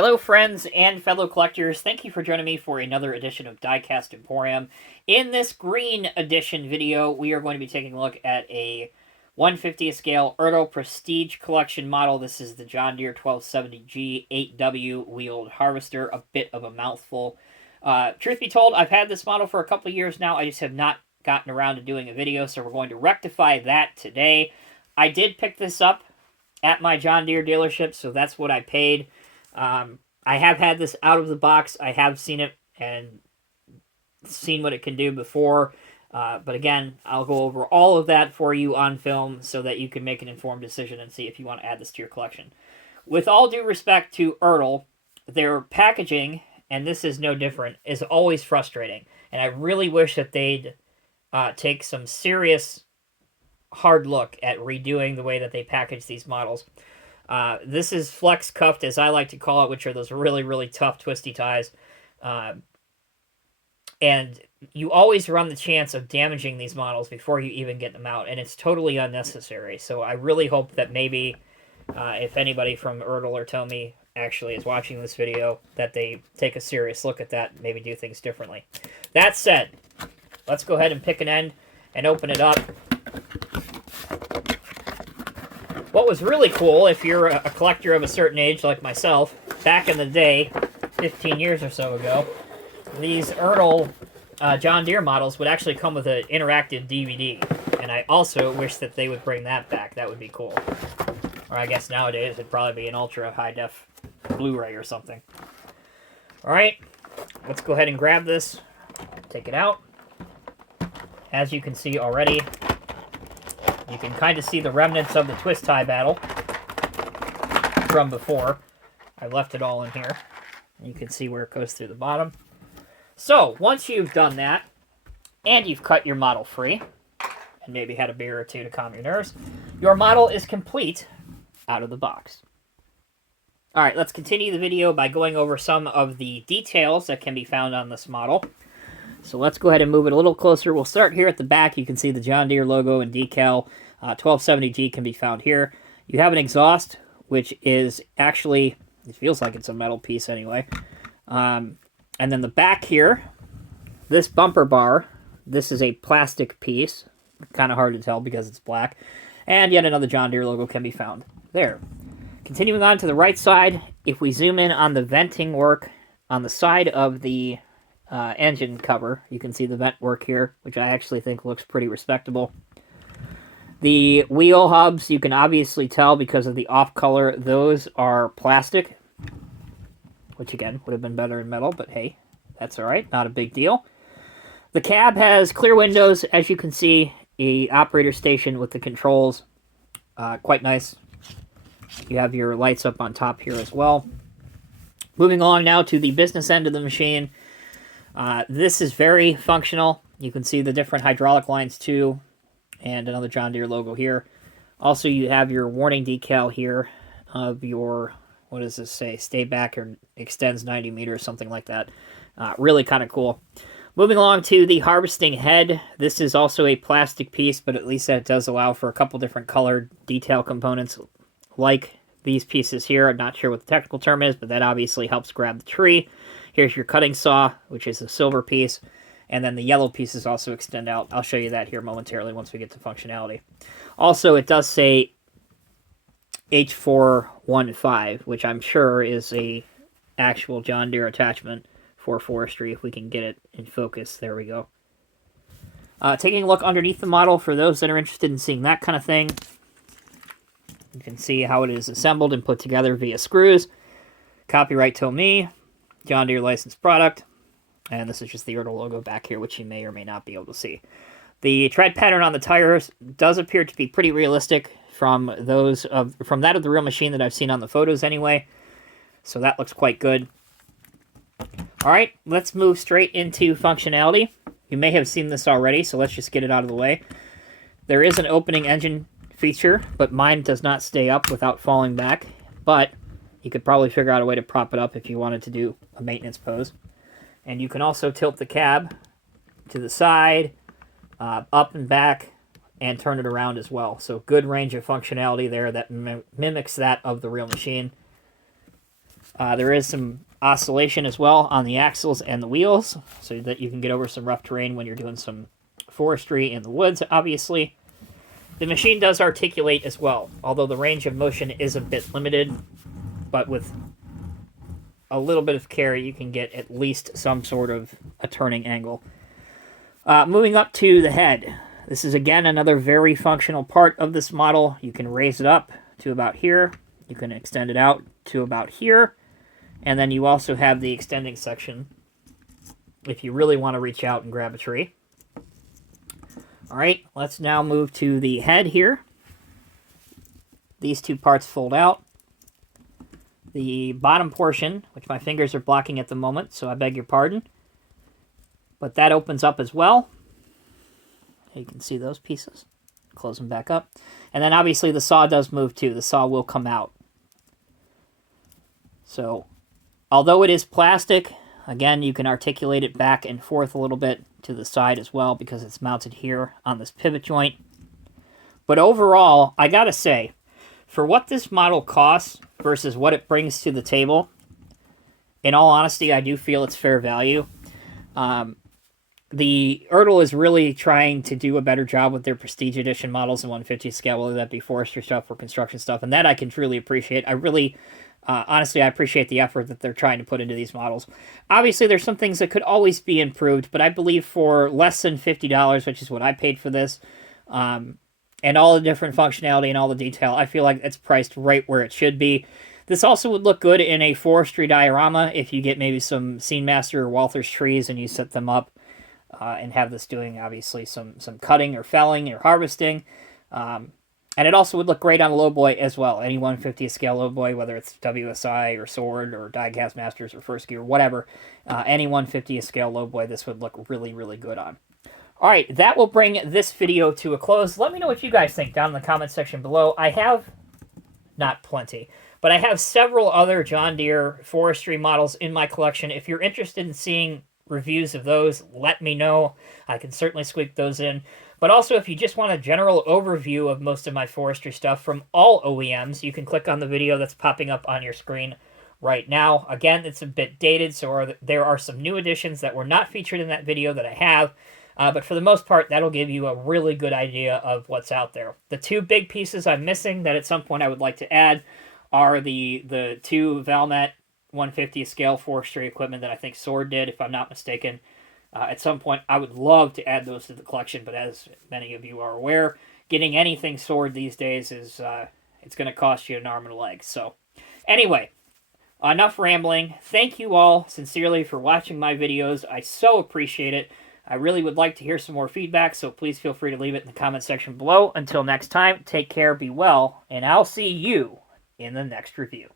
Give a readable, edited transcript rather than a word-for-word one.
Hello, friends and fellow collectors. Thank you for joining me for another edition of Diecast Emporium. In this green edition video, we are going to be taking a look at a 1/50th scale ERTL Prestige Collection model. This is the John Deere 1270G 8W wheeled harvester, a bit of a mouthful. Truth be told, I've had this model for a couple of years now. I just have not gotten around to doing a video, so we're going to rectify that today. I did pick this up at my John Deere dealership, so that's what I paid. I have had this out of the box. I have seen it and seen what it can do before. But again, I'll go over all of that for you on film so that you can make an informed decision and see if you want to add this to your collection. With all due respect to ERTL, their packaging, and this is no different, is always frustrating. And I really wish that they'd take some serious hard look at redoing the way that they package these models. This is flex cuffed, as I like to call it, which are those really, really tough twisty ties. And you always run the chance of damaging these models before you even get them out, and it's totally unnecessary. So I really hope that maybe, if anybody from ERTL or Tomy actually is watching this video, that they take a serious look at that and maybe do things differently. That said, let's go ahead and pick an end and open it up. What was really cool, if you're a collector of a certain age like myself, back in the day, 15 years or so ago, these ERTL John Deere models would actually come with an interactive DVD. And I also wish that they would bring that back. That would be cool. Or I guess nowadays it'd probably be an ultra high-def Blu-ray or something. Alright, let's go ahead and grab this, take it out. As you can see already, you can kind of see the remnants of the twist tie battle from before. I left it all in here. You can see where it goes through the bottom. So, once you've done that, and you've cut your model free, and maybe had a beer or two to calm your nerves, your model is complete out of the box. Alright, let's continue the video by going over some of the details that can be found on this model. So let's go ahead and move it a little closer. We'll start here at the back. You can see the John Deere logo and decal. 1270G can be found here. You have an exhaust, which is actually, it feels like it's a metal piece anyway. And then the back here, this bumper bar, this is a plastic piece. Kind of hard to tell because it's black. And yet another John Deere logo can be found there. Continuing on to the right side, if we zoom in on the venting work on the side of the engine cover, you can see the vent work here, which I actually think looks pretty respectable. The wheel hubs, you can obviously tell because of the off color, those are plastic, which again would have been better in metal, but hey, that's alright, not a big deal. The cab has clear windows, as you can see, a operator station with the controls, quite nice. You have your lights up on top here as well. Moving along now to the business end of the machine. This is very functional. You can see the different hydraulic lines too, and another John Deere logo here. Also, you have your warning decal here of your, what does this say? Stay back or extends 90 meters, something like that. Really kind of cool. Moving along to the harvesting head. This is also a plastic piece, but at least that does allow for a couple different colored detail components like these pieces here. I'm not sure what the technical term is, but that obviously helps grab the tree. Here's your cutting saw, which is a silver piece, and then the yellow pieces also extend out. I'll show you that here momentarily once we get to functionality. Also, it does say H415, which I'm sure is a actual John Deere attachment for forestry, if we can get it in focus. There we go. Taking a look underneath the model, for those that are interested in seeing that kind of thing, you can see how it is assembled and put together via screws. Copyright Tomy, John Deere licensed product, and this is just the ERTL logo back here, which you may or may not be able to see. The tread pattern on the tires does appear to be pretty realistic from that of the real machine that I've seen on the photos anyway, so that looks quite good. Alright, let's move straight into functionality. You may have seen this already, so let's just get it out of the way. There is an opening engine feature, but mine does not stay up without falling back, but you could probably figure out a way to prop it up if you wanted to do a maintenance pose. And you can also tilt the cab to the side, up and back, and turn it around as well. So good range of functionality there that mimics that of the real machine. There is some oscillation as well on the axles and the wheels, so that you can get over some rough terrain when you're doing some forestry in the woods, obviously. The machine does articulate as well, although the range of motion is a bit limited, but with a little bit of care, you can get at least some sort of a turning angle. Moving up to the head. This is, again, another very functional part of this model. You can raise it up to about here. You can extend it out to about here. And then you also have the extending section if you really want to reach out and grab a tree. All right, let's now move to the head here. These two parts fold out. The bottom portion, which my fingers are blocking at the moment, so I beg your pardon, but that opens up as well. You can see those pieces. Close them back up. And then obviously the saw does move too. The saw will come out. So, although it is plastic, again, you can articulate it back and forth a little bit to the side as well because it's mounted here on this pivot joint. But overall, I gotta say, for what this model costs versus what it brings to the table, in all honesty, I do feel it's fair value. The ERTL is really trying to do a better job with their Prestige Edition models in 150 scale, whether that be forestry stuff or construction stuff, and that I can truly appreciate. I really, honestly, I appreciate the effort that they're trying to put into these models. Obviously, there's some things that could always be improved, but I believe for less than $50, which is what I paid for this, and all the different functionality and all the detail, I feel like it's priced right where it should be. This also would look good in a forestry diorama if you get maybe some Scene Master or Walther's trees and you set them up and have this doing, obviously, some cutting or felling or harvesting. And it also would look great on a lowboy as well. Any 150 scale lowboy, whether it's WSI or Sword or Diecast Masters or First Gear, whatever. Any 150 scale lowboy, this would look really, really good on. All right, that will bring this video to a close. Let me know what you guys think down in the comment section below. I have, not plenty, but I have several other John Deere forestry models in my collection. If you're interested in seeing reviews of those, let me know. I can certainly squeak those in. But also, if you just want a general overview of most of my forestry stuff from all OEMs, you can click on the video that's popping up on your screen right now. Again, it's a bit dated, so there are some new additions that were not featured in that video that I have. But for the most part, that'll give you a really good idea of what's out there. The two big pieces I'm missing that at some point I would like to add are the two Valmet 150 scale forestry equipment that I think Sword did, if I'm not mistaken. At some point, I would love to add those to the collection, but as many of you are aware, getting anything Sword these days is it's going to cost you an arm and a leg. So anyway, enough rambling. Thank you all sincerely for watching my videos. I so appreciate it. I really would like to hear some more feedback, so please feel free to leave it in the comment section below. Until next time, take care, be well, and I'll see you in the next review.